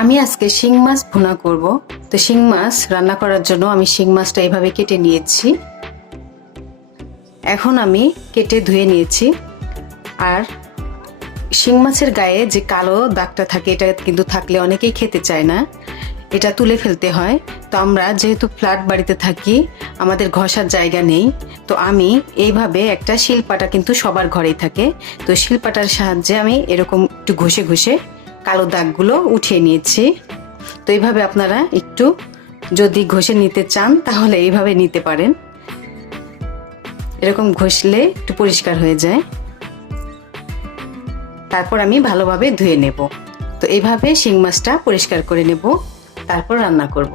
আমি আজকে শিং মাছ ভুনা করব। তো শিং মাছ রান্না করার জন্য আমি শিং মাছটা এইভাবে কেটে নিয়েছি। এখন আমি কেটে ধুয়ে নিয়েছি। আর শিং মাছের গায়ে যে কালো দাগটা থাকে এটা কিন্তু থাকলে অনেকেই খেতে চায় না, এটা তুলে ফেলতে হয়। তো আমরা যেহেতু ফ্ল্যাট বাড়িতে থাকি, আমাদের ঘষার জায়গা নেই, তো আমি এইভাবে একটা শিলপাটা কিন্তু সবার ঘরেই থাকে, তো শিলপাটার সাহায্যে আমি এরকম একটু ঘষে ঘষে কালো দাগগুলো উঠিয়ে নিয়েছি। তো এইভাবে আপনারা একটু যদি ঘষে নিতে চান তাহলে এইভাবে নিতে পারেন, এরকম ঘষলে একটু পরিষ্কার হয়ে যায়। তারপর আমি ভালোভাবে ধুয়ে নেব। তো এইভাবে শিং মাছটা পরিষ্কার করে নেব, তারপর রান্না করব।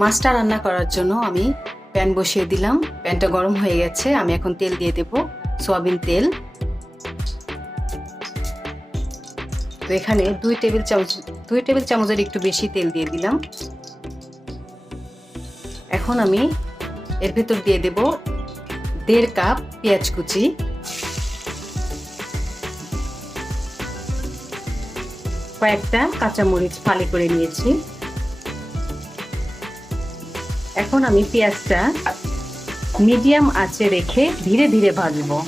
মাছটা রান্না করার জন্য আমি প্যান বসিয়ে দিলাম। প্যানটা গরম হয়ে গেছে, আমি এখন তেল দিয়ে দেব, সয়াবিন তেল। তো এখানে 2 টেবিল চামচের একটু বেশি তেল দিয়ে দিলাম। এখন আমি এর ভেতর দিয়ে দেব 1.5 কাপ পেঁয়াজ কুচি, কয়েকটা কাঁচামরিচ ফালি করে নিয়েছি। এখন আমি পেঁয়াজটা মিডিয়াম আঁচে রেখে ধীরে ধীরে ভাজবো।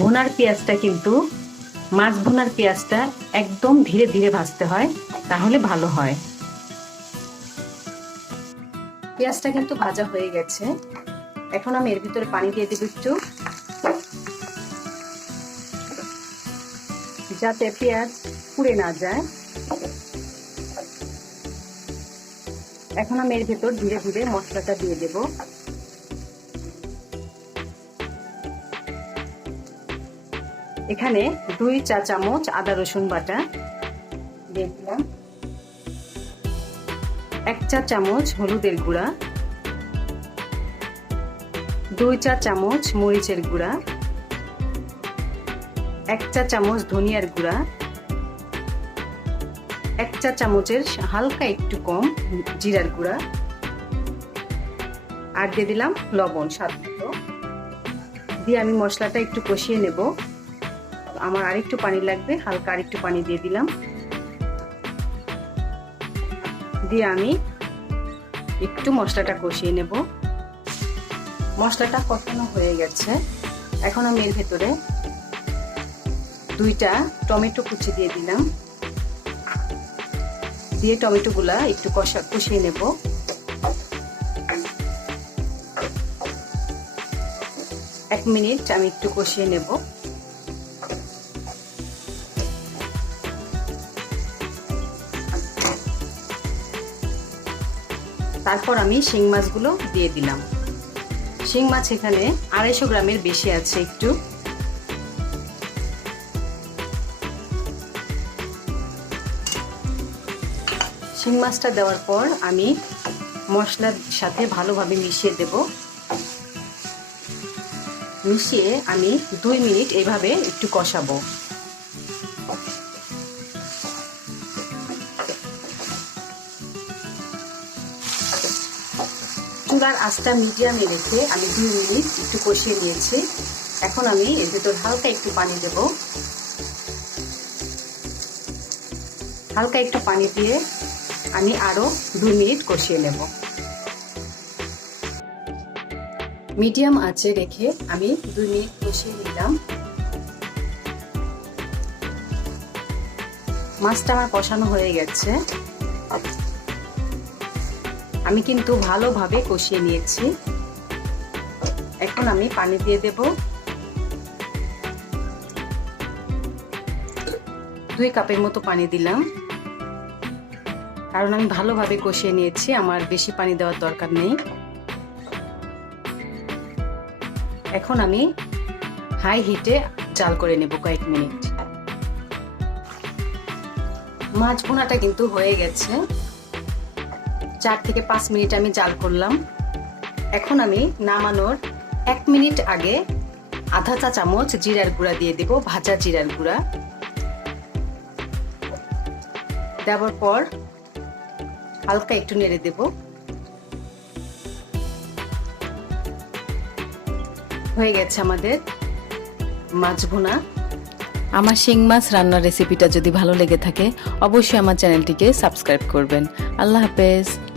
ভুনার পেঁয়াজটা কিন্তু, মাছ ভুনার পেঁয়াজটা একদম ধীরে ধীরে ভাজতে হয়, তাহলে ভালো হয়। পেঁয়াজটা কিন্তু ভাজা হয়ে গেছে। এখন আমি এর ভিতরে পানি দিয়ে দেব একটু, যাতে পেঁয়াজ পুড়ে না যায়। এখন আমি এর ভেতর ধীরে ধীরে মশলাটা দিয়ে দেব। এখানে 2 চা চামচ আদা রসুন বাটা দিয়ে দিলাম, 1 চা চামচ হলুদের গুঁড়া, 2 চা চামচ মরিচের গুঁড়া, 1 চা চামচ ধনিয়ার গুঁড়া, 1 চা চামচের হালকা একটু কম জিরার গুঁড়া, আর দিয়ে দিলাম লবণ স্বাদ মতো। দিয়ে আমি মশলাটা একটু কষিয়ে নেব। আমার আরেকটু পানি লাগবে, হালকা আরেকটু পানি দিয়ে দিলাম। দিয়ে আমি একটু মশলাটা কষিয়ে নেব। মশলাটা কষানো হয়ে গেছে। এখন আমি এর ভেতরে 2টা টমেটো কুচি দিয়ে দিলাম। দিয়ে টমেটোগুলা একটু কষিয়ে নেব। এক মিনিট আমি একটু কষিয়ে নেব। তারপর আমি শিং মাছগুলো দিয়ে দিলাম। শিং মাছ এখানে 250 গ্রামের বেশি আছে একটু। শিং মাছটা দেওয়ার পর আমি মশলার সাথে ভালোভাবে মিশিয়ে দেব। মিশিয়ে আমি 2 মিনিট এইভাবে একটু কষাবো। চুলার আঁচটা মিডিয়ামে রেখে আমি 2 মিনিট একটু কষিয়ে নিয়েছি। এখন আমি এর ভেতর হালকা একটু পানি দেব। হালকা একটু পানি দিয়ে আমি আরো 2 মিনিট কষিয়ে নেব। মিডিয়াম আঁচে রেখে আমি 2 মিনিট কষিয়ে নিলাম। মাছটা আমার কষানো হয়ে গেছে। আমি কিন্তু ভালোভাবে কষিয়ে নিয়েছি। এখন আমি পানি দিয়ে দেব। 2 কাপের মতো পানি দিলাম, কারণ আমি ভালোভাবে কষিয়ে নিয়েছি, আমার বেশি পানি দেওয়ার দরকার নেই। এখন আমি হাই হিটে জাল করে নেব কয়েক মিনিট। মাছ ভুনাটা কিন্তু হয়ে গেছে। 4 থেকে 5 মিনিট আমি জাল করলাম। এখন আমি নামানোর 1 মিনিট আগে আধা চা চামচ জিরার গুঁড়া দিয়ে দেব, ভাজা জিরার গুঁড়া। দেওয়ার পর হালকা একটু নেড়ে দেব। হয়ে গেছে আমাদের মাছ ভুনা। আমার শিং মাছ রান্নার রেসিপিটা যদি ভালো লেগে থাকে অবশ্যই আমার চ্যানেলটিকে সাবস্ক্রাইব করবেন। আল্লাহ হাফেজ।